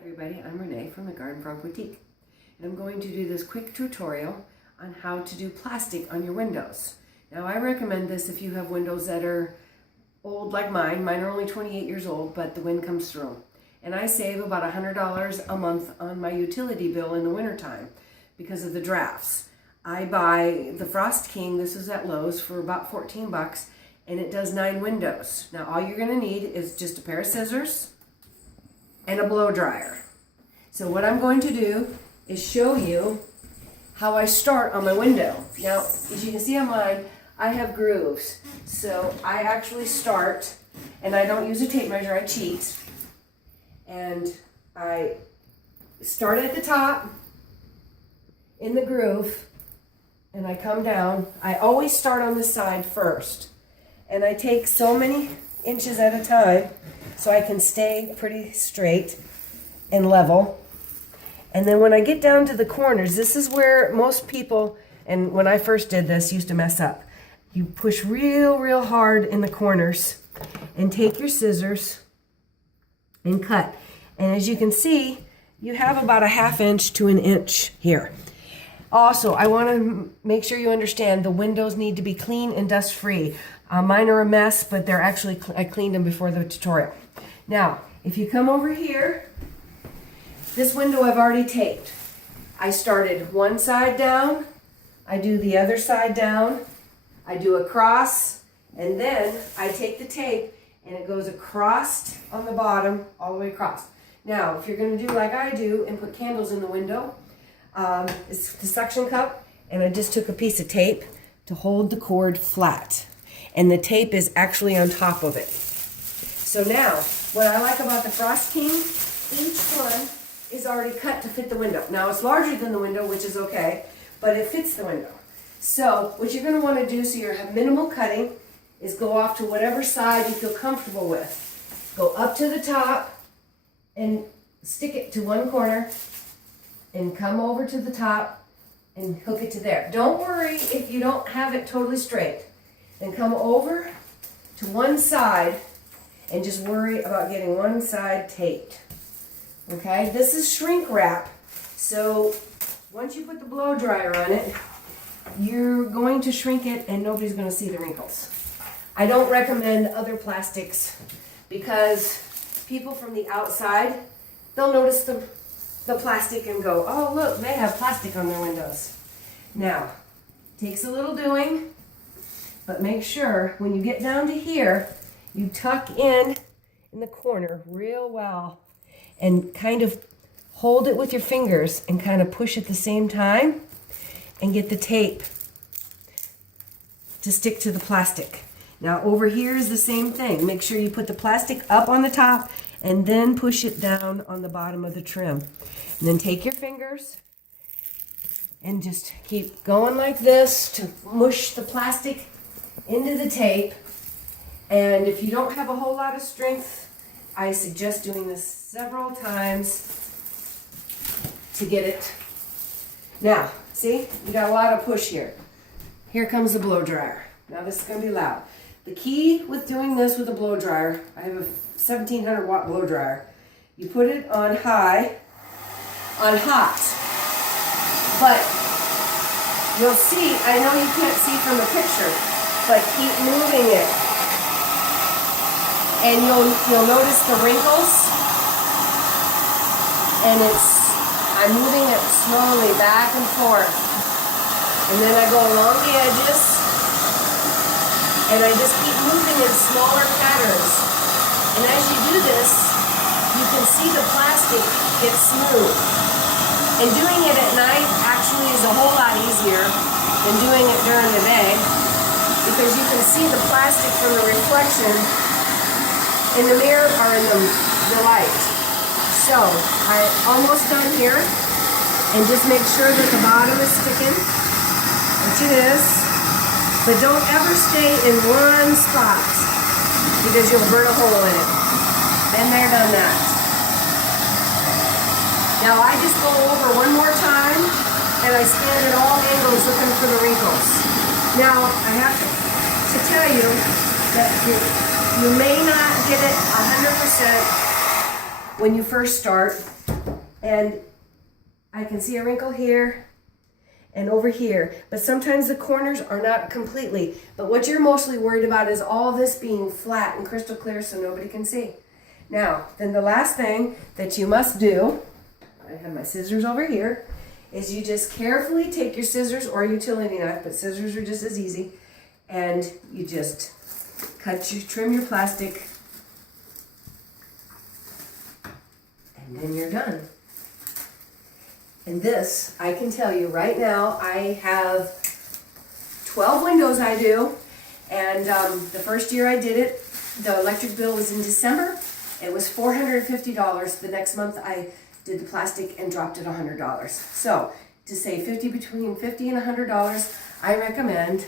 Everybody, I'm Renee from the Garden Frog Boutique, and I'm going to do this quick tutorial on how to do plastic on your windows. Now I recommend this if you have windows that are old like mine. Mine are only 28 years old, but the wind comes through. And I save about $100 a month on my utility bill in the wintertime because of the drafts. I buy the Frost King, this is at Lowe's, for about 14 bucks, and it does 9 windows. Now all you're gonna need is just a pair of scissors and a blow dryer. So what I'm going to do is show you how I start on my window. Now, as you can see on mine, I have grooves. So I actually start, and I don't use a tape measure, I cheat. And I start at the top in the groove, and I come down. I always start on the side first. And I take so many inches at a time so I can stay pretty straight and level. And then when I get down to the corners, this is where most people, and when I first did this, used to mess up. You push real hard in the corners and take your scissors and cut. And as you can see, you have about a ½ inch to an inch here. Also, I want to make sure you understand the windows need to be clean and dust free. Mine are a mess, but they're actually, I cleaned them before the tutorial. Now, if you come over here, this window I've already taped. I started one side down, I do the other side down, I do a cross, and then I take the tape and it goes across on the bottom, all the way across. Now, if you're going to do like I do and put candles in the window, it's the suction cup, and I just took a piece of tape to hold the cord flat. And the tape is actually on top of it. So now, what I like about the Frost King, each one is already cut to fit the window. Now it's larger than the window, which is okay, but it fits the window. So what you're going to want to do so you have minimal cutting is go off to whatever side you feel comfortable with. Go up to the top and stick it to one corner and come over to the top and hook it to there. Don't worry if you don't have it totally straight. Then come over to one side and just worry about getting one side taped. Okay, this is shrink wrap. So once you put the blow dryer on it, you're going to shrink it and nobody's going to see the wrinkles. I don't recommend other plastics because people from the outside, they'll notice the plastic and go, oh look, they have plastic on their windows. Now, takes a little doing, but make sure when you get down to here, you tuck in the corner real well and kind of hold it with your fingers and kind of push at the same time and get the tape to stick to the plastic. Now over here is the same thing. Make sure you put the plastic up on the top and then push it down on the bottom of the trim. And then take your fingers and just keep going like this to mush the plastic into the tape. And if you don't have a whole lot of strength, I suggest doing this several times to get it. Now, see, you got a lot of push here. Here comes the blow dryer. Now this is going to be loud. The key with doing this with a blow dryer, I have a 1700 watt blow dryer. You put it on high, on hot. But you'll see, I know you can't see from the picture, but keep moving it. And you'll notice the wrinkles. And I'm moving it slowly back and forth. And then I go along the edges. And I just keep moving in smaller patterns. And as you do this, you can see the plastic get smooth. And doing it at night actually is a whole lot easier than doing it during the day, because you can see the plastic from the reflection in the mirror or in the light. So I'm almost done here, and just make sure that the bottom is sticking, which it is. But don't ever stay in one spot because you'll burn a hole in it. Been there, done that. Now I just go over one more time and I scan at all angles looking for the wrinkles. Now I have to tell you that you may not get it 100% when you first start, And I can see a wrinkle here and over here, but sometimes the corners are not completely. But what you're mostly worried about is all this being flat and crystal clear so nobody can see. Now, then the last thing that you must do, I have my scissors over here, is you just carefully take your scissors or a utility knife, but scissors are just as easy, and you just trim your plastic, and then you're done. And this, I can tell you right now, I have 12 windows I do, and the first year I did it, the electric bill was in December. It was $450. The next month I did the plastic and dropped it $100. So to save between $50 and $100, I recommend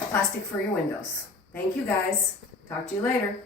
plastic for your windows. Thank you guys. Talk to you later.